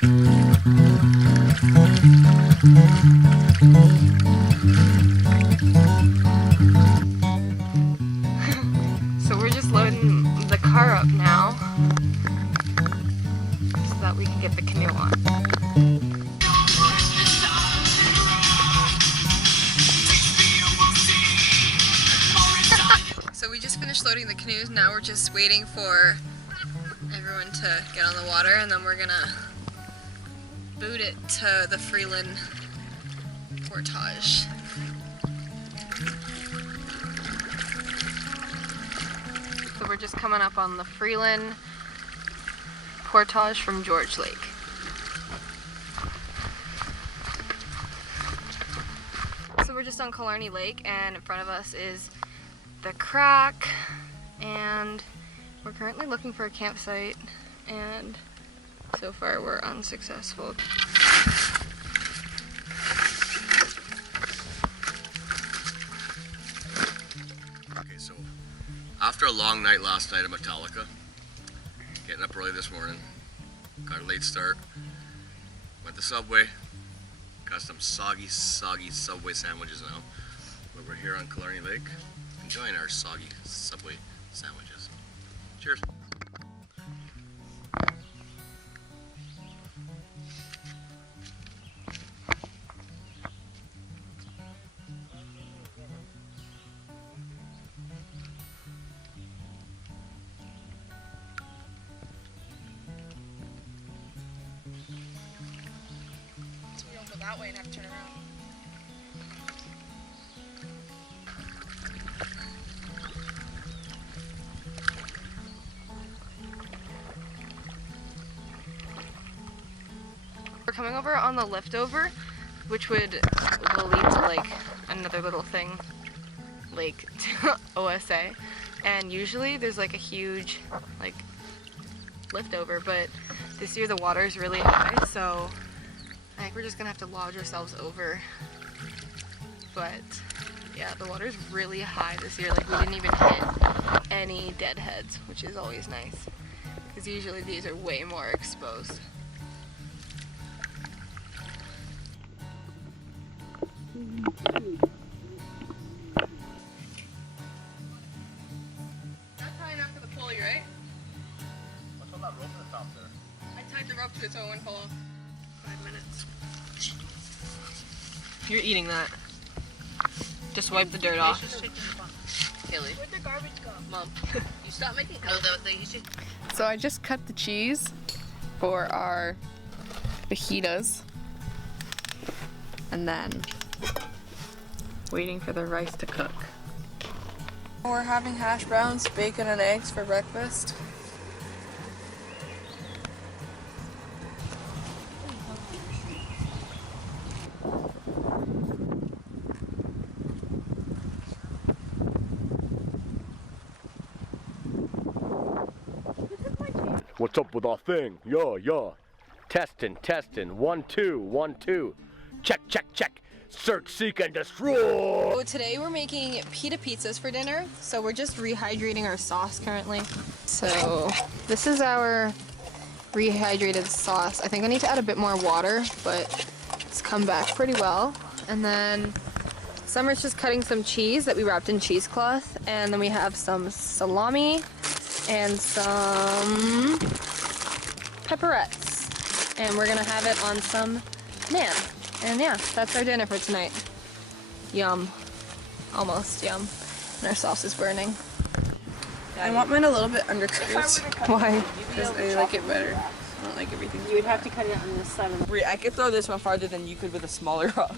So we're just loading the car up now so that we can get the canoe on. So we just finished loading the canoes. Now we're just waiting for everyone to get on the water, and then we're gonna boot it to the Freeland portage. So we're just coming up on the Freeland portage from George Lake. So we're just on Killarney Lake, and in front of us is the Crack, and we're currently looking for a campsite, and so far we're unsuccessful. Okay, so after a long night last night at Metallica, getting up early this morning, got a late start, went to Subway, got some soggy Subway sandwiches now. But we're here on Killarney Lake, enjoying our soggy Subway sandwiches. Cheers. So we don't go that way and have to turn around. We're coming over on the liftover, which will lead to like another little thing, like to OSA. And usually there's like a huge like liftover, but this year the water is really high, so I think we're just gonna have to lodge ourselves over. But yeah, the water's really high this year. Like we didn't even hit any deadheads, which is always nice, because usually these are way more exposed. Not high enough for the pulley, right? What's on that rope at the top there? I tied the rope to it so it wouldn't fall off. 5 minutes. You're eating that. Just wipe the dirt off. Haley. Where'd the garbage go? Mom. You stop making. So I just cut the cheese for our fajitas. And then waiting for the rice to cook. We're having hash browns, bacon, and eggs for breakfast. What's up with our thing? Yeah. Testing. 1, 2, 1, 2. Check. Search, seek, and destroy. So today we're making pita pizzas for dinner. So we're just rehydrating our sauce currently. So this is our rehydrated sauce. I think I need to add a bit more water, but it's come back pretty well. And then Summer's just cutting some cheese that we wrapped in cheesecloth. And then we have some salami and some pepperettes. And we're gonna have it on some naan. And yeah, that's our dinner for tonight. Yum. Almost yum. And our sauce is burning. I want mine a little bit undercooked. Why? Because I like it better. I don't like everything. You would have to cut it on this side. I could throw this one farther than you could with a smaller rock.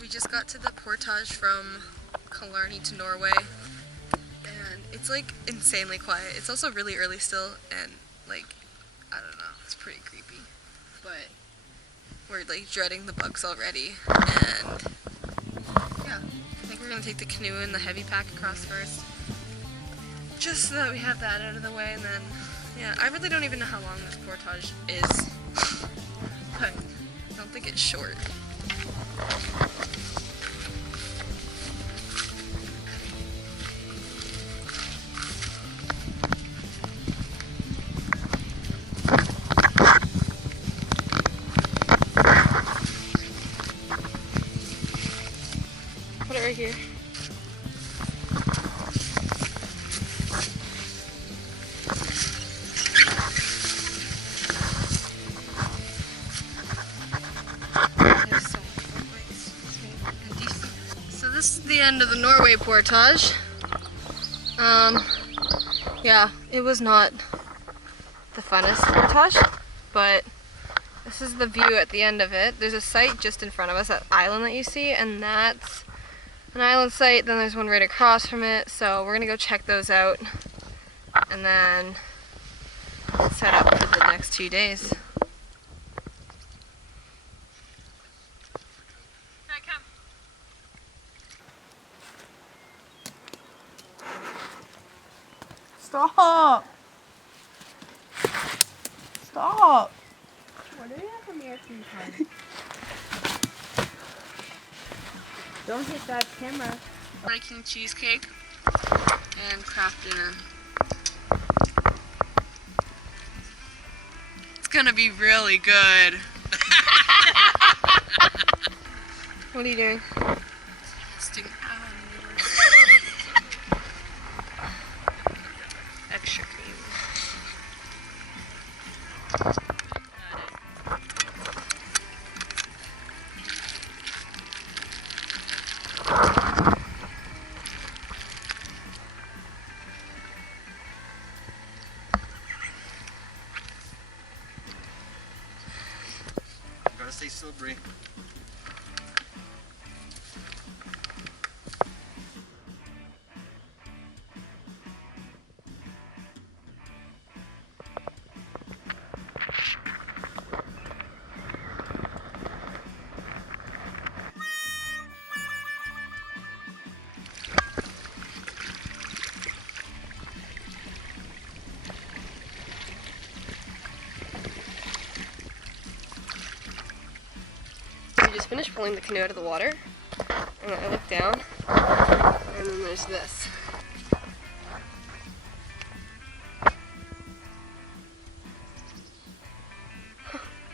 We just got to the portage from Killarney to Norway, and it's like insanely quiet. It's also really early still, and like, I don't know, it's pretty creepy. But we're like dreading the bugs already, and yeah, I think we're gonna take the canoe and the heavy pack across first, just so that we have that out of the way, and then Yeah, I really don't even know how long this portage is, but I don't think it's short. Put it right here. So this is the end of the Norway portage. Yeah, it was not the funnest portage, but this is the view at the end of it. There's a site just in front of us, that island that you see, and that's an island site. Then there's one right across from it, so we're gonna go check those out and then set up for the next 2 days. Stop! Stop! What do you have from here sometimes? Don't hit that camera. Making cheesecake and craft dinner. It's gonna be really good. What are you doing? Testing extra cream. Gotta stay slippery. We just finished pulling the canoe out of the water, and I look down, and then there's this.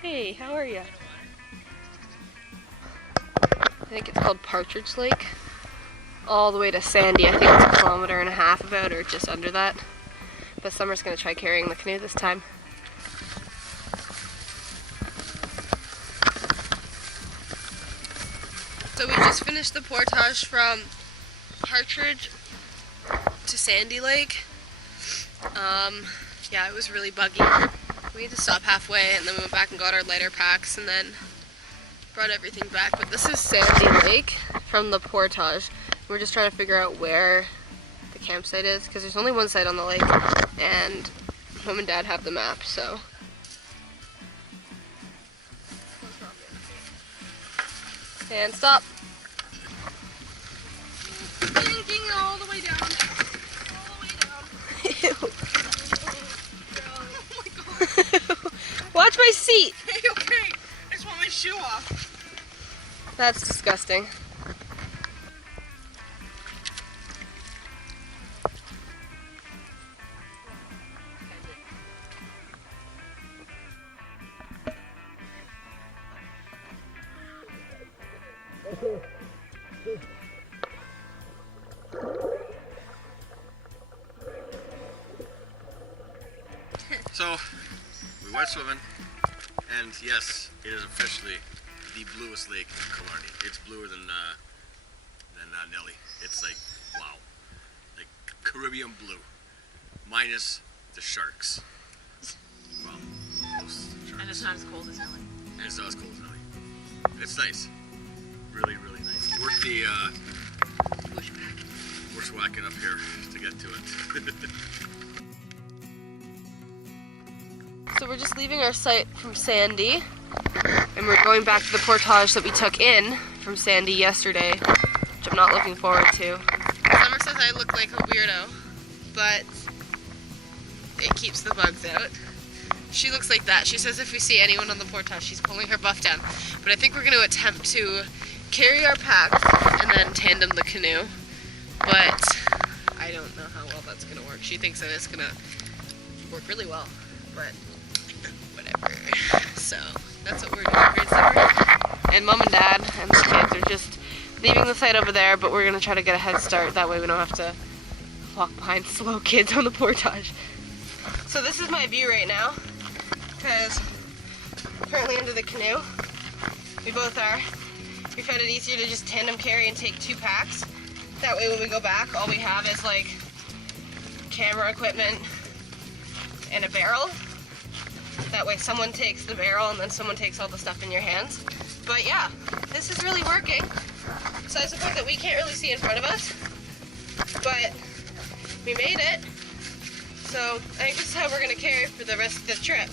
Hey, how are you? I think it's called Partridge Lake. All the way to Sandy. I think it's 1.5 kilometers about, or just under that. But Summer's gonna try carrying the canoe this time. So we just finished the portage from Partridge to Sandy Lake. Yeah, it was really buggy. We had to stop halfway, and then we went back and got our lighter packs, and then brought everything back. But this is Sandy Lake from the portage. We're just trying to figure out where the campsite is, because there's only one site on the lake, and Mom and Dad have the map, so. And stop. Thinking all the way down. All the way down. Ew. Oh my god. Watch my seat. Hey, okay. I just want my shoe off. That's disgusting. So, we went swimming, and yes, it is officially the bluest lake in Killarney. It's bluer than Nelly. It's like, wow. Like Caribbean blue. Minus the sharks. Well, most sharks. And it's not as cold as Nelly. And it's not as cold as Nelly. It's nice. Really, really nice. Worth the bushwhacking up here to get to it. So we're just leaving our site from Sandy, and we're going back to the portage that we took in from Sandy yesterday, which I'm not looking forward to. Summer says I look like a weirdo, but it keeps the bugs out. She looks like that. She says if we see anyone on the portage, she's pulling her buff down. But I think we're going to attempt to carry our packs and then tandem the canoe. But I don't know how well that's going to work. She thinks that it's going to work really well, but whatever. So that's what we're doing for summer. And Mom and Dad and the kids are just leaving the site over there, but we're going to try to get a head start. That way we don't have to walk behind slow kids on the portage. So this is my view right now, because currently under the canoe, we both are. We found it easier to just tandem carry and take 2 packs. That way when we go back, all we have is like camera equipment and a barrel. That way someone takes the barrel and then someone takes all the stuff in your hands. But yeah, this is really working. Besides the fact that we can't really see in front of us, but we made it. So I think this is how we're gonna carry for the rest of the trip.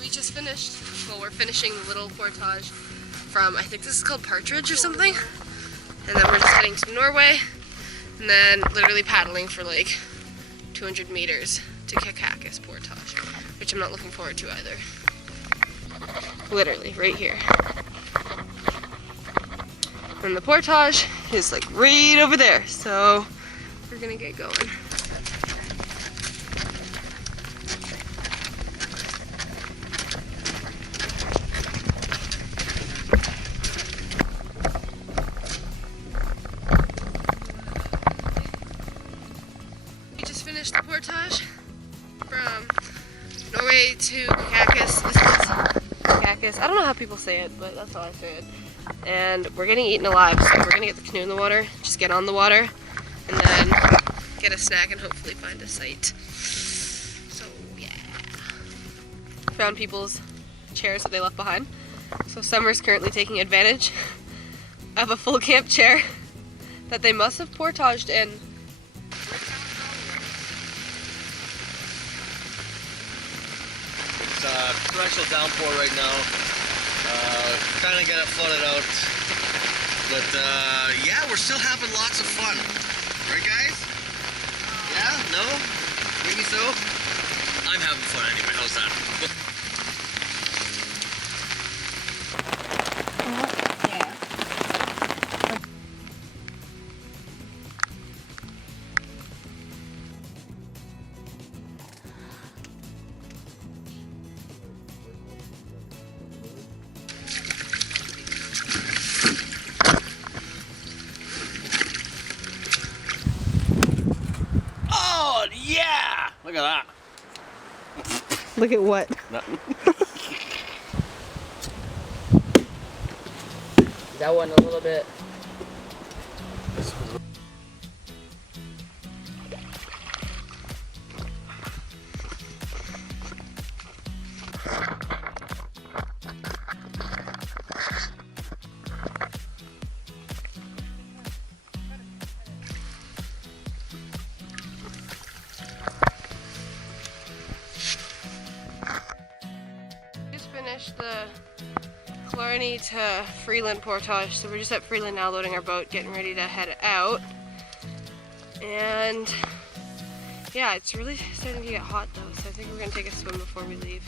We just finished, well, we're finishing the little portage from, I think this is called Partridge or something. And then we're just heading to Norway and then literally paddling for like 200 meters to Killarney Portage, which I'm not looking forward to either. Literally, right here. And the portage is like right over there, so we're gonna get going. We just finished the portage from Norway to Killarney. I don't know how people say it, but that's how I say it. And we're getting eaten alive, so we're gonna get the canoe in the water, just get on the water, and then get a snack and hopefully find a site. So yeah. Found people's chairs that they left behind. So Summer's currently taking advantage of a full camp chair that they must have portaged in. It's torrential downpour right now. Kind of got it flooded out. But yeah, we're still having lots of fun. Right, guys? Yeah? No? Maybe so? I'm having fun anyway. How's that? Yeah! Look at that. Look at what? Nothing. That one a little bit. Finished the Killarney to Freeland portage, so we're just at Freeland now loading our boat, getting ready to head out. And yeah, it's really starting to get hot though, so I think we're gonna take a swim before we leave.